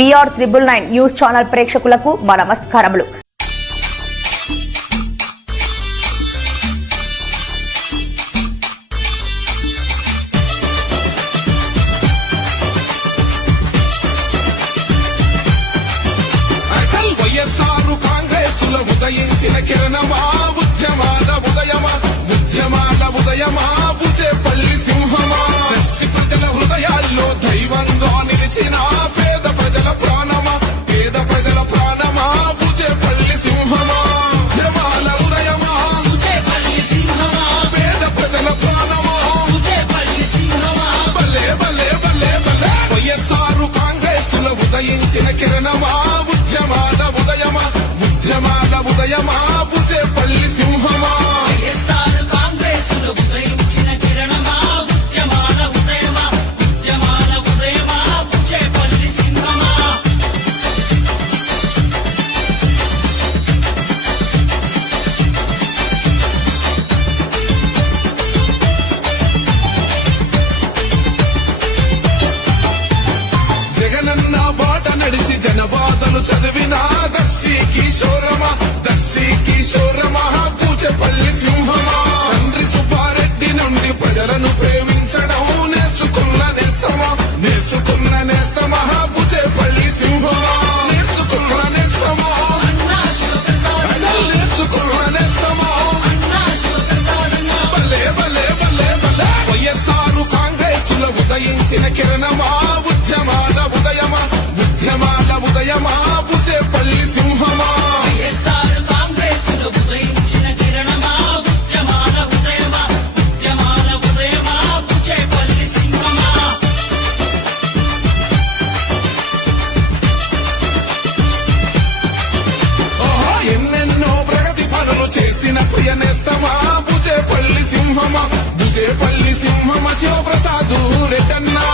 VR999 news channel ప్రేక్షకులకు మా నమస్కారములు. ఉదయించిన కిరణమా ఉద్యమాల ఉదయమా ఉద్యమాల ఉదయమా బుచేపల్లి సింహమా దర్శి ప్రజల హృదయాల్లో దైవంగా నిలిచిన పేద ప్రజల ప్రాణమా పేద ప్రజల ప్రాణమా బుచేపల్లి సింహమా ఉద్యమాల ఉదయమా బుచేపల్లి సింహమా పేద ప్రజల ప్రాణమా బుచేపల్లి సింహమా బల్లే బల్లే బల్లే బల్లే వైఎస్ఆర్ కాంగ్రెసుల ఉదయించిన కిరణమా ఉద్యమాల ఉదయమా ఉద్యమాల ఉదయమా బుచేపల్లి సింహమా వైఎస్ఆర్ కాంగ్రెసుల ఉదయించిన కిరణమా ఉద్యమాల ఉదయమా ఉద్యమాల ఉదయమా బుచేపల్లి సింహమా జగనన్న బాట నడిచి జనబాధలు చదివిన దర్శి కిషోరమా దర్శి కిషోరమా బుచేపల్లి సింహమా తండ్రి సుబ్బారెడ్డి నుండి ప్రజలను ప్రేమించడం నేర్చుకున్న నేస్తమా నేర్చుకున్న నేస్తమా బుచేపల్లి సింహమా నేర్చుకున్న నేస్తమా అన్నా శివప్రసాద్ నేర్చుకున్న నేస్తమా అన్నా శివప్రసాద్ బల్లే బల్లే బల్లే బల్లే వైఎస్ఆర్ కాంగ్రెసుల ఉదయించిన కిరణమా ఉద్యమాల ఉదయమా ఉద్యమాల ఉదయమా బుచేపల్లి సింహమా వైఎస్ఆర్ కాంగ్రెసుల ఉదయించిన కిరణమా ఉద్యమాల ఉదయమా ఉద్యమాల ఉదయమా బుచేపల్లి సింహమా ఎన్నెన్నో ప్రగతి పనులు చేసిన ప్రియ నేస్తమా బుచేపల్లి సింహమా బుచేపల్లి సింహమా శివప్రసాద్ రెడ్డన్నా